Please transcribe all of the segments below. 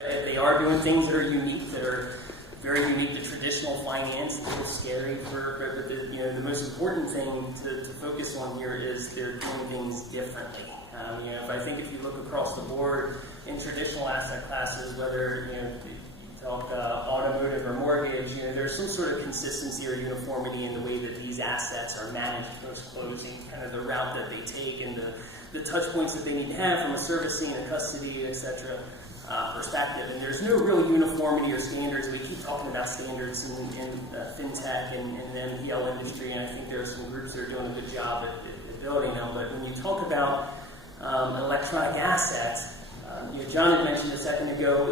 They are doing things that are unique, that are very unique to traditional finance. It's a little scary but the most important thing to focus on here is they're doing things differently. If you look across the board in traditional asset classes, whether you talk automotive or mortgage, there's some sort of consistency or uniformity in the way that these assets are managed post-closing, kind of the route that they take and the touch points that they need to have from a servicing, a custody, etc. Perspective. And there's no real uniformity or standards. We keep talking about standards in Fintech and the NPL industry, and I think there are some groups that are doing a good job at building them. But when you talk about electronic assets, John had mentioned a second ago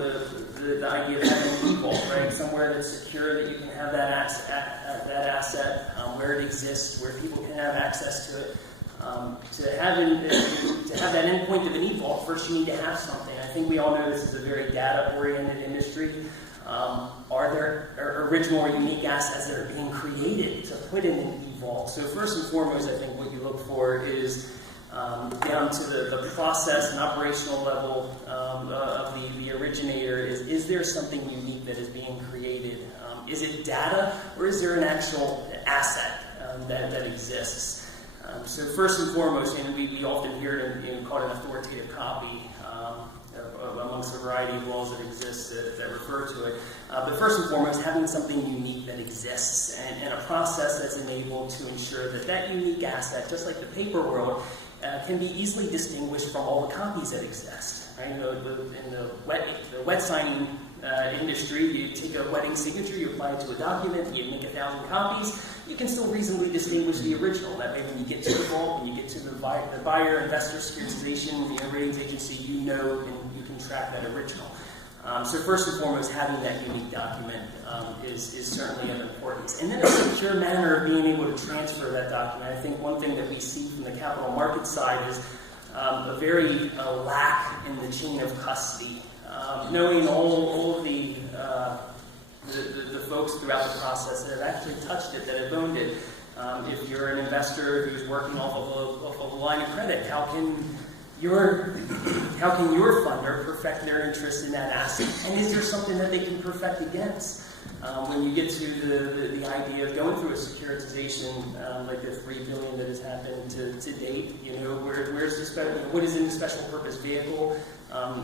the idea of having an e-vault, right? Somewhere that's secure, that you can have that asset where it exists, where people can have access to it. To have that endpoint of an e-vault, first you need to have something. I think we all know this is a very data-oriented industry. Are there original or unique assets that are being created to put in an e-vault? So first and foremost, I think what you look for is down to the process and operational level of the originator. Is there something unique that is being created? Is it data, or is there an actual asset that exists? So first and foremost, and we often hear it called an authoritative copy amongst a variety of laws that exist that refer to it. But first and foremost, having something unique that exists and a process that's enabled to ensure that unique asset, just like the paper world, can be easily distinguished from all the copies that exist. Right? In the wet signing industry, you take a wedding signature, you apply it to a document, you make 1,000 copies, you can still reasonably distinguish the original. That way when you get to the vault, when you get to the buyer, investor, securitization, ratings agency, you know and you can track that original. So first and foremost, having that unique document is certainly of importance. And then a secure manner of being able to transfer that document. I think one thing that we see from the capital market side is a very lack in the chain of custody. Knowing all of the folks throughout the process that have actually touched it, that have owned it. If you're an investor who's working off of a line of credit, how can your funder perfect their interest in that asset? And is there something that they can perfect against? When you get to the idea of going through a securitization like the $3 billion that has happened to date, where's what is in the special purpose vehicle,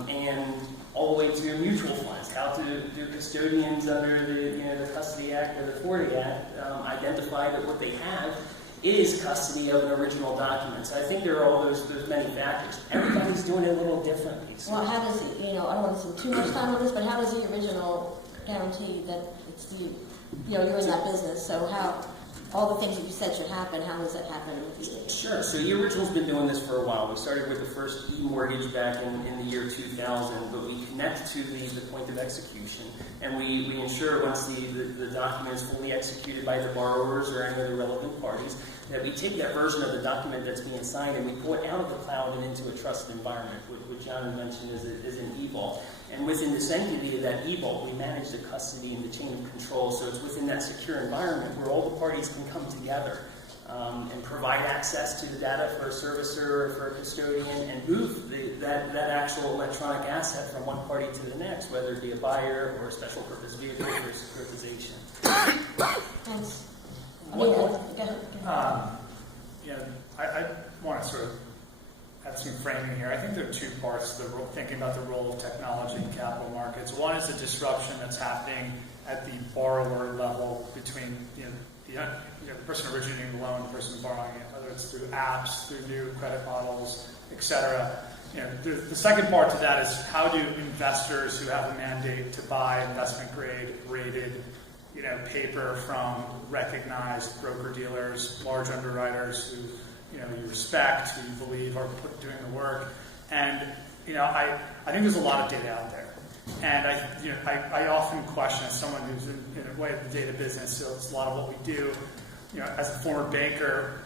and all the way to mutual funds. How do custodians under the Custody Act or the 40 Act identify that what they have is custody of an original document? So I think there are all those many factors. Everybody's doing it a little differently. So. Well, how does it, I don't want to spend too much time on this, but how does the original guarantee that it's you're in that business? So how, all the things that you said should happen, how does that happen with the Sure. So eOriginal's been doing this for a while. We started with the first e-mortgage back in the year 2000, but we connect to the point of execution, and we ensure once the document is fully executed by the borrowers or any other relevant parties, that we take that version of the document that's being signed and we pull it out of the cloud and into a trusted environment, which John mentioned is an e-vault. And within the sanctity of that e-vault, we manage the custody and the chain of control. So it's within that secure environment where all the parties can come together and provide access to the data for a servicer or for a custodian and move that actual electronic asset from one party to the next, whether it be a buyer or a special purpose vehicle or securitization. Thanks. I want to sort of have some framing here. I think there are two parts to the role, thinking about the role of technology in capital markets. One is the disruption that's happening at the borrower level between the person originating the loan, the person borrowing it, whether it's through apps, through new credit models, etc. The second part to that is how do investors who have a mandate to buy investment grade rated paper from recognized broker-dealers, large underwriters who you respect, who you believe are doing the work. And I think there's a lot of data out there. And I often question, as someone who's in a way the data business, so it's a lot of what we do. As a former banker,